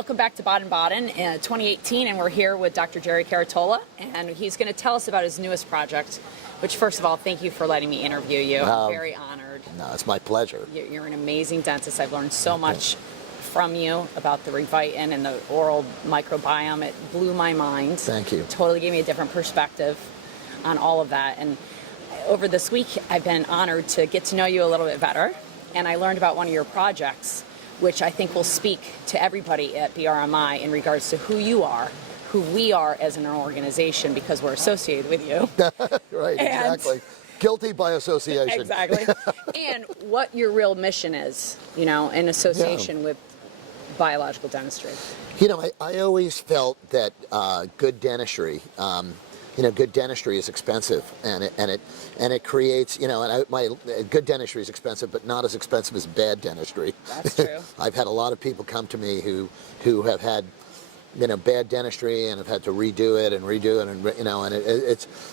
welcome back to Baden-Baden in 2018, and we're here with Dr. Gerry Curatola, and he's going to tell us about his newest project, which, first of all, thank you for letting me interview you. I'm very honored. No, it's my pleasure. You're an amazing dentist. I've learned so much from you about the Revitin and the oral microbiome. It blew my mind. Thank you. Totally gave me a different perspective on all of that. And over this week, I've been honored to get to know you a little bit better, and I learned about one of your projects, which I think will speak to everybody at BRMI in regards to who you are, who we are as an organization, because we're associated with you. Right, exactly. Guilty by association. Exactly. And what your real mission is, you know, in association with biological dentistry. You know, I always felt that good dentistry, good dentistry is expensive, and it creates, good dentistry is expensive, but not as expensive as bad dentistry. That's true. I've had a lot of people come to me who have had, bad dentistry and have had to redo it, and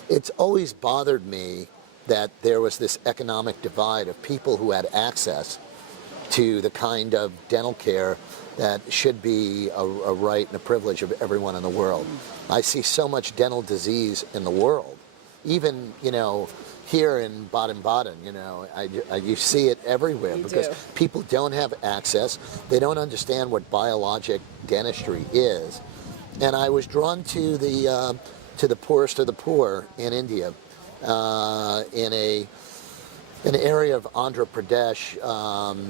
it's always bothered me that there was this economic divide of people who had access to the kind of dental care that should be a right and a privilege of everyone in the world. I see so much dental disease in the world, even here in Baden-Baden. You see it everywhere because people don't have access. They don't understand what biologic dentistry is, and I was drawn to the poorest of the poor in India, in an area of Andhra Pradesh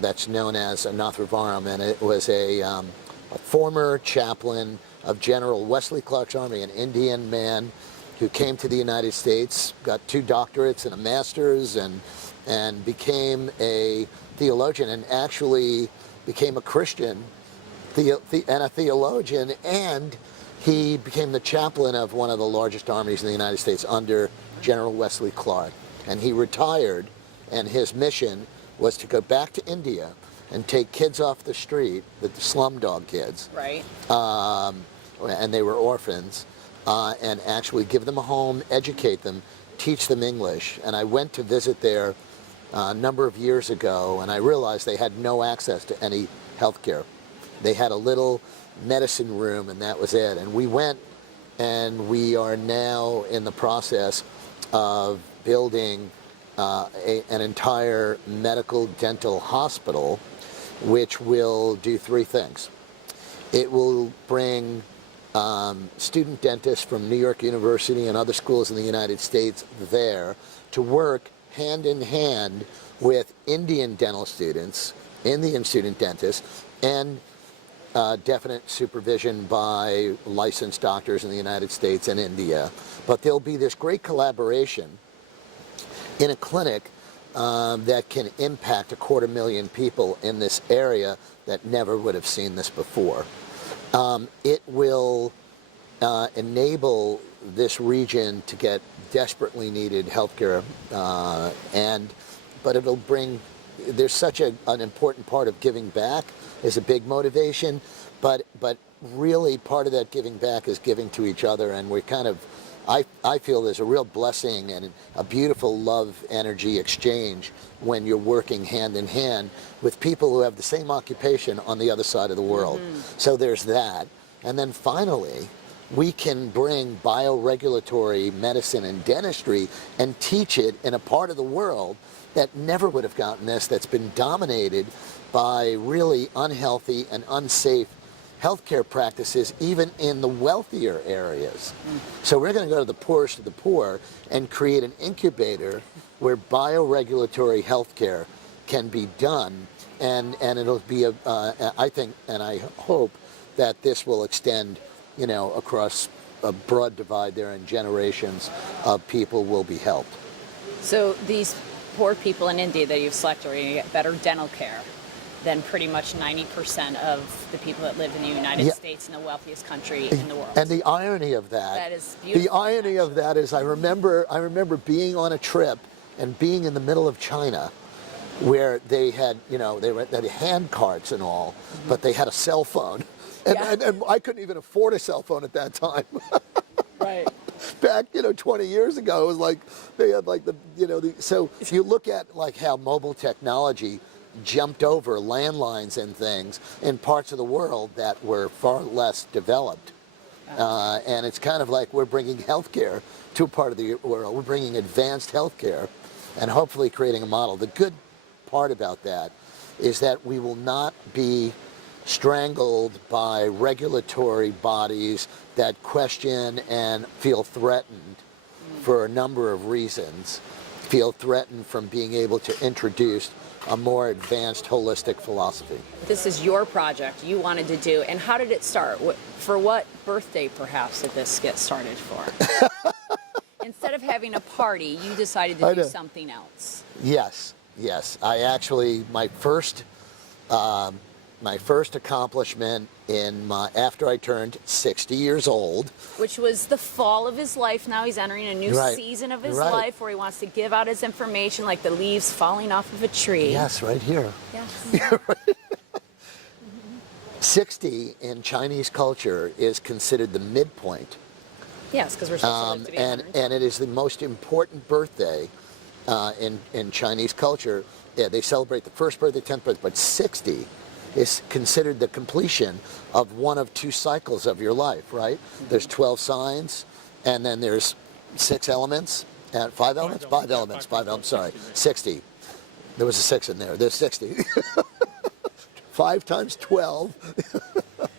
that's known as Anathavarm, and it was a former chaplain of General Wesley Clark's army, an Indian man who came to the United States, got 2 doctorates and a master's, and became a theologian, and actually became a Christian and a theologian, and he became the chaplain of one of the largest armies in the United States under General Wesley Clark. And he retired, and his mission was to go back to India and take kids off the street, the slumdog kids. Right. And they were orphans, and actually give them a home, educate them, teach them English. And I went to visit there a number of years ago, and I realized they had no access to any health care. They had a little medicine room, and that was it. And we went, and we are now in the process of building an entire medical dental hospital, which will do 3 things. It will bring student dentists from New York University and other schools in the United States there to work hand in hand with Indian dental students, Indian student dentists, and definite supervision by licensed doctors in the United States and India. But there'll be this great collaboration in a clinic that can impact 250,000 people in this area that never would have seen this before. It will enable this region to get desperately needed healthcare, but it'll bring, there's such an important part of giving back is a big motivation, but really part of that giving back is giving to each other, and we're kind of, I feel there's a real blessing and a beautiful love energy exchange when you're working hand in hand with people who have the same occupation on the other side of the world. So there's that. And then finally, we can bring bioregulatory medicine and dentistry and teach it in a part of the world that never would have gotten this, that's been dominated by really unhealthy and unsafe healthcare practices, even in the wealthier areas. So we're going to go to the poorest of the poor and create an incubator where bioregulatory healthcare can be done, and it'll be I think, and I hope that this will extend, across a broad divide there, and generations of people will be helped. So these poor people in India that you've selected are going to get better dental care than pretty much 90% of the people that live in the United States, in the wealthiest country in the world. And the irony of that is beautiful. The irony of that is I remember being on a trip and being in the middle of China, where they had, they had hand carts and all, but they had a cell phone. And I couldn't even afford a cell phone at that time. Right. Back, 20 years ago, it was like they had so if you look at like how mobile technology jumped over landlines and things in parts of the world that were far less developed. And it's kind of like we're bringing healthcare to a part of the world. We're bringing advanced healthcare and hopefully creating a model. The good part about that is that we will not be strangled by regulatory bodies that question and feel threatened for a number of reasons, feel threatened from being able to introduce a more advanced holistic philosophy. This is your project you wanted to do, and how did it start? For what birthday, perhaps, did this get started for? Instead of having a party, you decided to do something else. Yes, yes. I actually, my first accomplishment after I turned 60 years old. Which was the fall of his life. Now he's entering a new season of his life where he wants to give out his information like the leaves falling off of a tree. Yes, right here. Yes. 60 in Chinese culture is considered the midpoint. Yes, because we're supposed to live to be 100. And it is the most important birthday in Chinese culture. Yeah, they celebrate the first birthday, 10th birthday, but 60 is considered the completion of one of two cycles of your life, right? There's 12 signs, and then there's 6 elements, and 5 elements? 5 elements, 5 elements, sorry, 60. There was a 6 in there, there's 60. 5 times 12.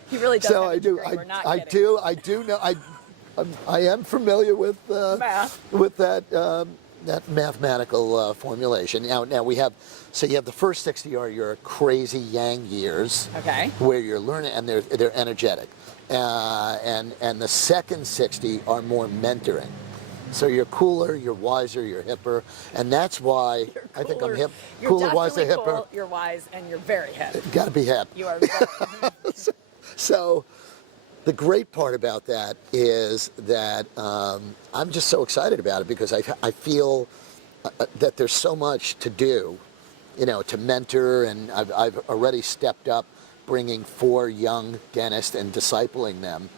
He really does. So I do, I do know, I am familiar with math, with that mathematical formulation. Now we have, so you have the first 60 are your crazy yang years, okay, where you're learning and they're energetic, and the second 60 are more mentoring. So you're cooler, you're wiser, you're hipper, and that's why I think I'm hip, cooler, wiser, hipper. Cool, you're wise, and you're very hip. Got to be hip. You are very hip. So the great part about that is that I'm just so excited about it because I feel that there's so much to do, you know, to mentor, and I've already stepped up bringing 4 young dentists and discipling them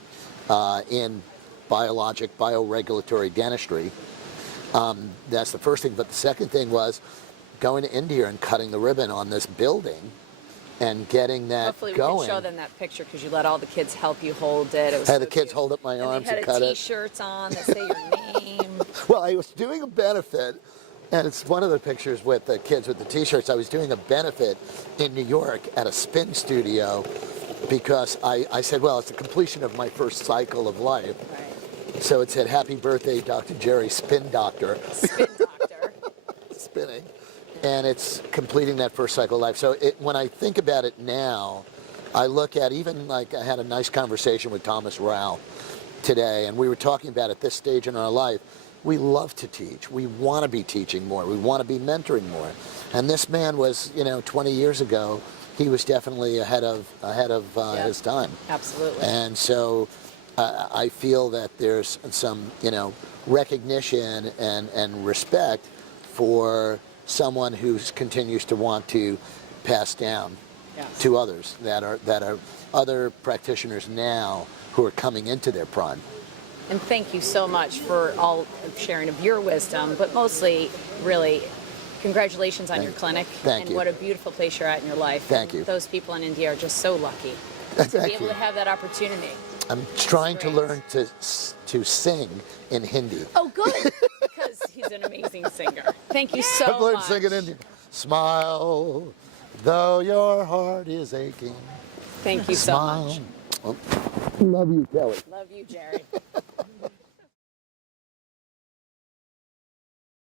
in biologic, bioregulatory dentistry. That's the first thing. But the second thing was going to India and cutting the ribbon on this building and getting that Hopefully going. we can show them that picture because you let all the kids help you hold it. It was Had so the kids cute. hold up my arms and cut they it. had T-shirts on that say your name. Well, I was doing a benefit, and it's one of the pictures with the kids with the T-shirts. I was doing a benefit in New York at a spin studio because I said, well, it's the completion of my first cycle of life. Right. So it said, happy birthday, Dr. Gerry, Spin Doctor. Spin Doctor. Spinning. And it's completing that first cycle of life. So when I think about it now, I look at, even like I had a nice conversation with Thomas Rao today, and we were talking about at this stage in our life, we love to teach. We want to be teaching more. We want to be mentoring more. And this man was, 20 years ago, he was definitely ahead of his time. Absolutely. And so I feel that there's some, recognition and respect for someone who continues to want to pass down to others that are other practitioners now who are coming into their prime. And thank you so much for all sharing of your wisdom, but mostly, really, congratulations on your clinic. Thank you. And what a beautiful place you're at in your life. Thank and you. Those people in India are just so lucky to be able to have that opportunity. I'm trying to learn to sing in Hindi. Oh, good, because he's an amazing singer. Thank you so much. I've learned to sing in Hindi. Smile, though your heart is aching. Thank you so much. Love you, Kelly. Love you, Gerry.